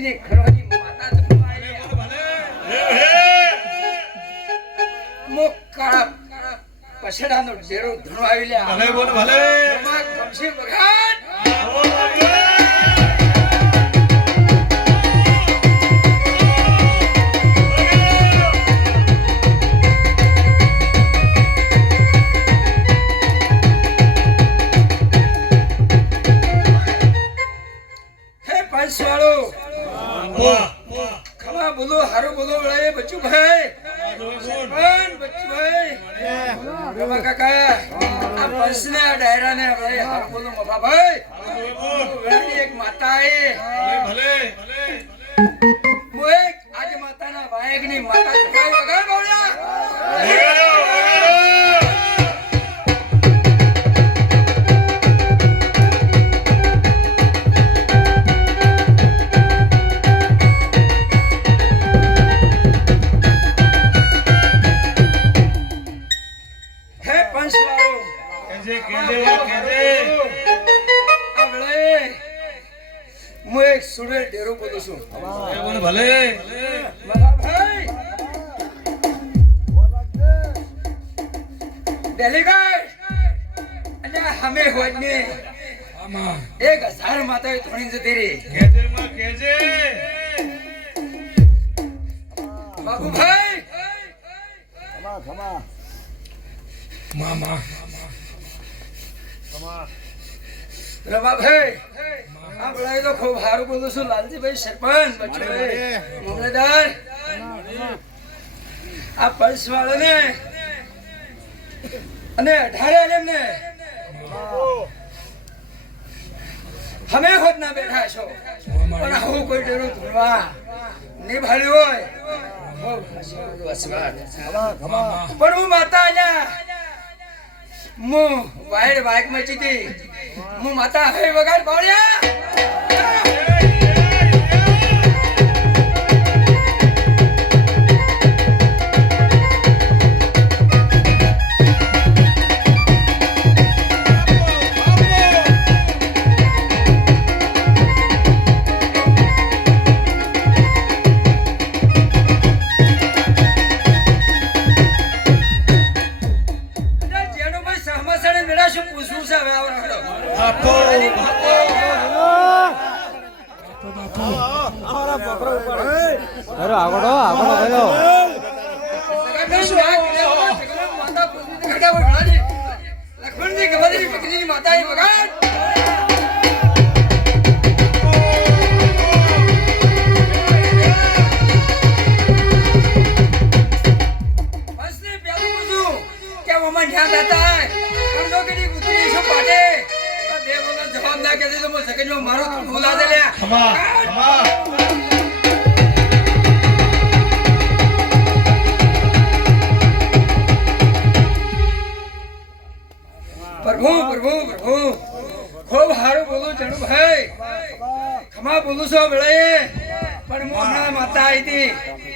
ની ખરવાની માતા જમાઈ મોકા પછડાનો ડેરો ધણો આવી લ્યા ભલે બોલ ભલે કમશે બગાડ ખમા બોલો હારો બોલો વળાય બચ્ચુ ભાઈ પણ બચ્ચુ ભાઈ રમા કાકા આ પંસને આ ડાયરા ને વળાય હારો બોલો મફા ભાઈ વળાની એક માતા આયે ભલે મોય આજ માતાના વાયગની માતા કઈ વગર બોલ્યા સુરે ડેરો બોલું છું ભલે ભાઈ ડેલીગેટ અને હમે હોય ને 1000 માતા થોડી જતી રે કેજે માં કેજે બાબુ ભાઈ ખમા મામા રમા ભાઈ આ બળાઈ તો ખૂબ સારું બોલું છું લાલજીભાઈ સરપંચ બચ્ચુભાઈ મામલેદાર આ પલ્સ વાળો ને અને 18 એમને અમે હોત ના બેઠા છો પણ આવું કોઈ ડરો ધોવા નિભાળ્યું હોય પણ હું માતા અહીંયા હું વાઈડ વાઈક મચી હતી હું માતા હવે વગાડ પાડ્યા પ્રભુ પ્રભુ પ્રભુ ખૂબ સારું બોલું ચણુ ભાઈ ખમા બોલું છો બળે પણ હું હમણાં માતા આવી હતી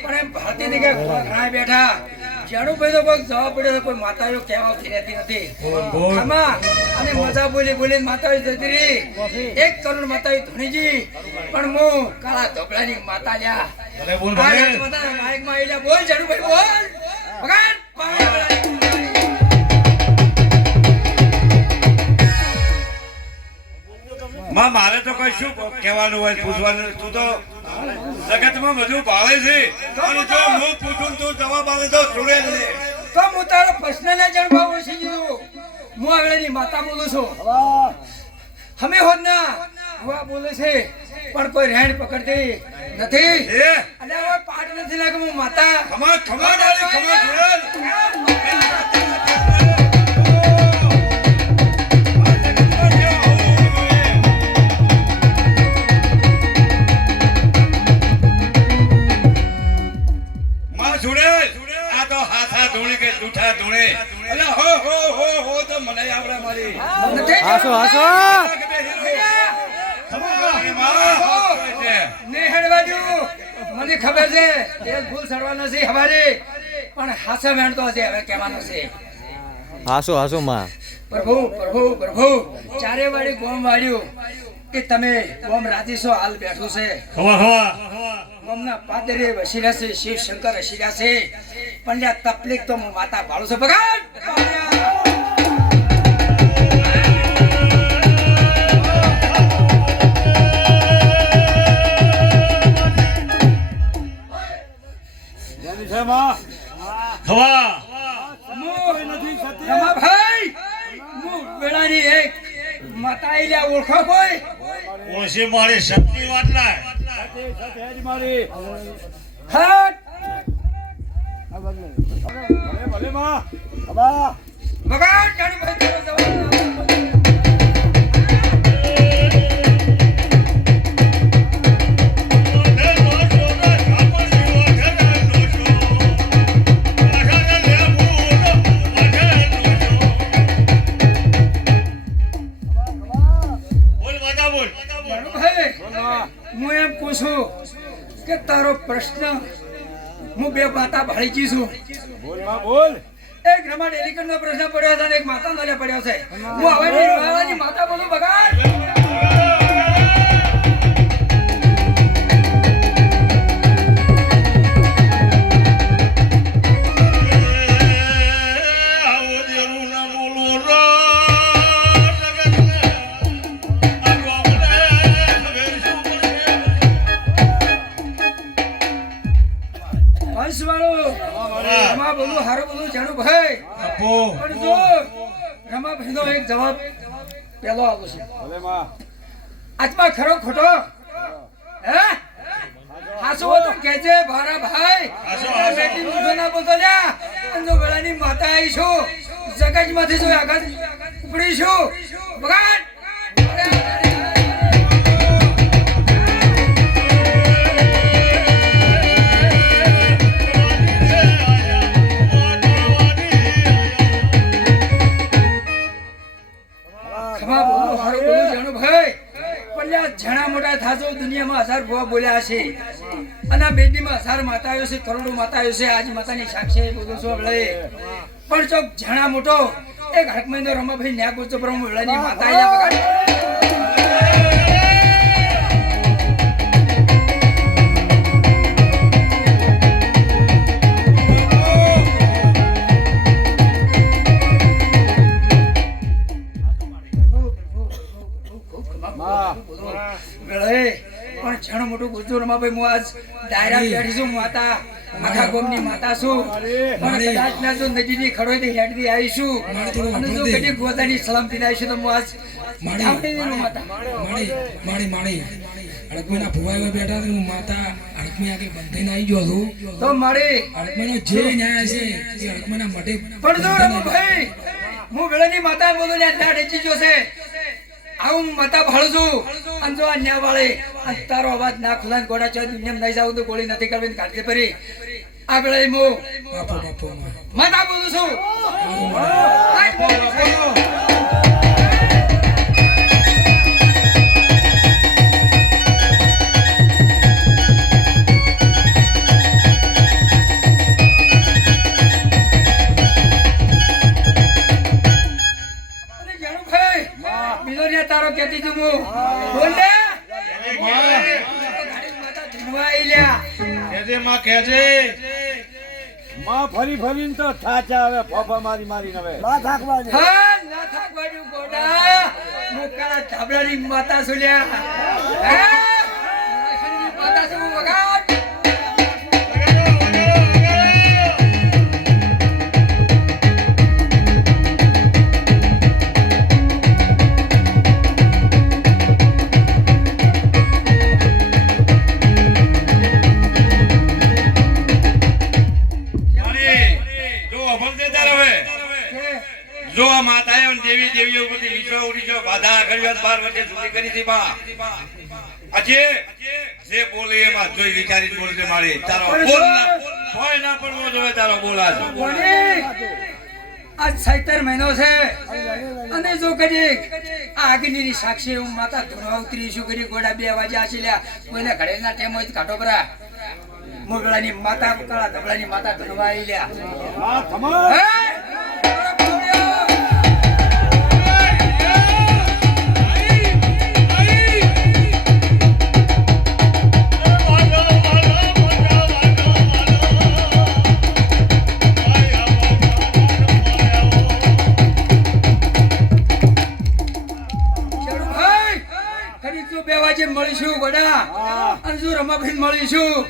પણ એમ ભારતી ની ઘણા બેઠા જાણું ભાઈ તો કોઈ જવાબ પડ્યો કોઈ માતાઓ કહેવાથી રહેતી નથી ખમા અને મજા બોલી બોલી માતાઓ જતી રહી 1 કરોડ માતાઓ ધણીજી પણ હું કાળા ધોકડાની માતા લ્યા ભલે બોલ ભલે માતા માઈક માં આઈલા બોલ જાણું ભાઈ બોલ ભગવાન માં મારે તો કઈ શું કહેવાનું હોય પૂછવાનું તું તો જગતમાં બધું ભાવે છે અને જો હું પૂછું તું જવાબ આવે તો છોડે જ નહીં તો હું તારો પ્રશ્ન ના જવાબ ઓછી દીધું હું આવેલી માતા બોલું છું અમે હોત ના હું બોલે છે પણ કોઈ રેણ પકડતી નથી અને હવે પાઠ નથી લાગે હું માતા ખમા ખમા ડાળી ખમા છોડેલ ધોણે કે જૂઠા ધોણે અલા હો હો હો હો તો મને આવડે મારી હાસો હાસો નેહડવાજુ મને ખબર છે તેલ ફૂલ સડવાનો છે હવારે પણ હાસો વેણતો છે હવે કહેવાનો છે હાસો હાસો માં પ્રભુ પ્રભુ પ્રભુ ચારે વાળી ગોમ વાળ્યું કે તમે ઓમ રાજી છો હાલ બેઠું છે હવા હવા ઓમના પાદરે વસી રહેશે શિવ શંકર હસી રહેશે પણ આ તકલીફ તો હું માતા ભાળું છું ભગવાન જેની છે માં હવા રમાભાઈ હું વેળાની એક માતા આઈલા ઓળખો કોઈ ઓછી મારી શક્તિ વાટલા સતેજ મારી હટ ભલે ભલે માં બાબા ભગવાન જાણુભાઈ તારો જવાબ હું એમ પૂછું કે તારો પ્રશ્ન હું બે માતા ભાળી છું બોલ માં બોલ એક રમા ડેલિકન નો પ્રશ્ન પડ્યો છે અને એક માતા નો પડ્યો છે હું હવે નિર્વાળાની માતા બોલું ભગવાન રમા બોલું હારું બોલું જાણું ભાઈ પણ જો રમાભાઈ નો એક જવાબ પેલો આવું છે ભલે માં આજમાં ખરો ખોટો હે હાસો તો કેજે ભારા ભાઈ બેટી મુઠો ના બોલતો લ્યા અને જો વેળાની માતા આવી છું જગતમાંથી જો આગળ ઉપડી છું ભગવાન જણા મોટા થાજો દુનિયામાં 1000 ભુવા બોલ્યા છે અને આ બેટીમાં 1000 માતાઓ છે કરોડો માતાઓ છે આજ માતાની સાક્ષી બોલું છું આપણે પણ ચોક જણા મોટો એક હકમેનો રમાભાઈ ન્યા ગોચો બ્રહ્મ વેળાની માતા આયા વગાડ પણ છણો મોટું ગુજુ રમાભાઈ હું આજ ડાયરા બેઠી છું માતા આખા ગામની માતા છું પણ કદાચ ના જો નદીની ખડોઈથી હેડથી આવીશું અને જો કદી ગોદાની સલામતી આવીશું તો હું આજ માતા માણી અડકમીના ભુવાઓ બેઠા છે હું માતા અડકમી આગળ બંધાઈને આવી ગયો છું તો મારી અડકમીનો જે ન્યાય છે એ અડકમીના મઢે પણ જો રમાભાઈ હું વેળાની માતા બોલું ને ત્યાં ઢેચી ગયો છે આવું માતા ભાળું છું અને જો અન્ય વાળે તારો અવાજ ના ખુલાન ગોડા ચો દુનિયામાં નહીં જાવ તો ગોળી નથી કરવી કાઢી પરી આ વેળાએ હું બાપો માતા બોલું છું તારો કેતી છું હું બોલ ને માતા ધનવાઈ લ્યા કેજે માં કેજે માં ફરી ફરીને તો થાચા આવે ફોફા મારી મારીને હવે ના થાકવાની હા ના થાકવાનું ગોડા મુકાળા ધાબળાની માતા સુલ્યા હે માતા સુ વગાડ જો આ માતાએ દેવી દેવીઓ બધી વિશ્વ ઉડી જો બાધા કર્યો 12 વચ્ચે સુધી કરી હતી બા આજે જે બોલે એમાં જોઈ વિચારી બોલે છે મારી તારો બોલ ના કોઈ ના પડવો જોઈએ તારો બોલાજ આજ 17 મહિનો છે અને જો કદી આ અગ્નિની સાક્ષી હું માતા ધોવા ઉતરી છું કરી ગોડા 2 વાગે આછલ્યા કોઈને ઘડેના ટેમ હોય કાટો બરા મોગળાની માતા કાળા ધબળાની માતા ધોવા આઈલ્યા હા તમાર રમાબેન મળીશું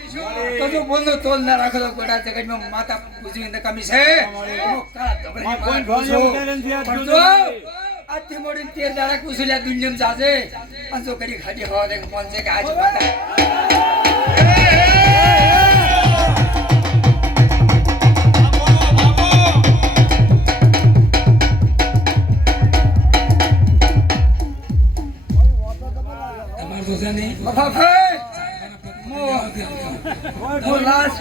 તો જો બોલનો તોલ ના રાખો તો ગોડા જગતમાં માતા પૂજી નકામી છે હું કાળા ધબળની માં કોઈ માતા ઢોલિયા છું. ઉતારે નથી આજ પણ જોજો. જો આજથી મોડીને 13 દાડા કુશલ્યા દુનિયામાં જાજે પણ જો કદી ખાધી હવા દે મન છે કે આજ માતા તમારે તો છે નહીં બાપા ભાઈ કોઈ લાજ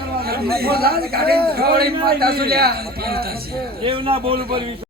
કાઢીને ધોળી માતા સુલ્યા પાણી ઉતારશે દેવના બોલ ઉપર વિશ્વાસ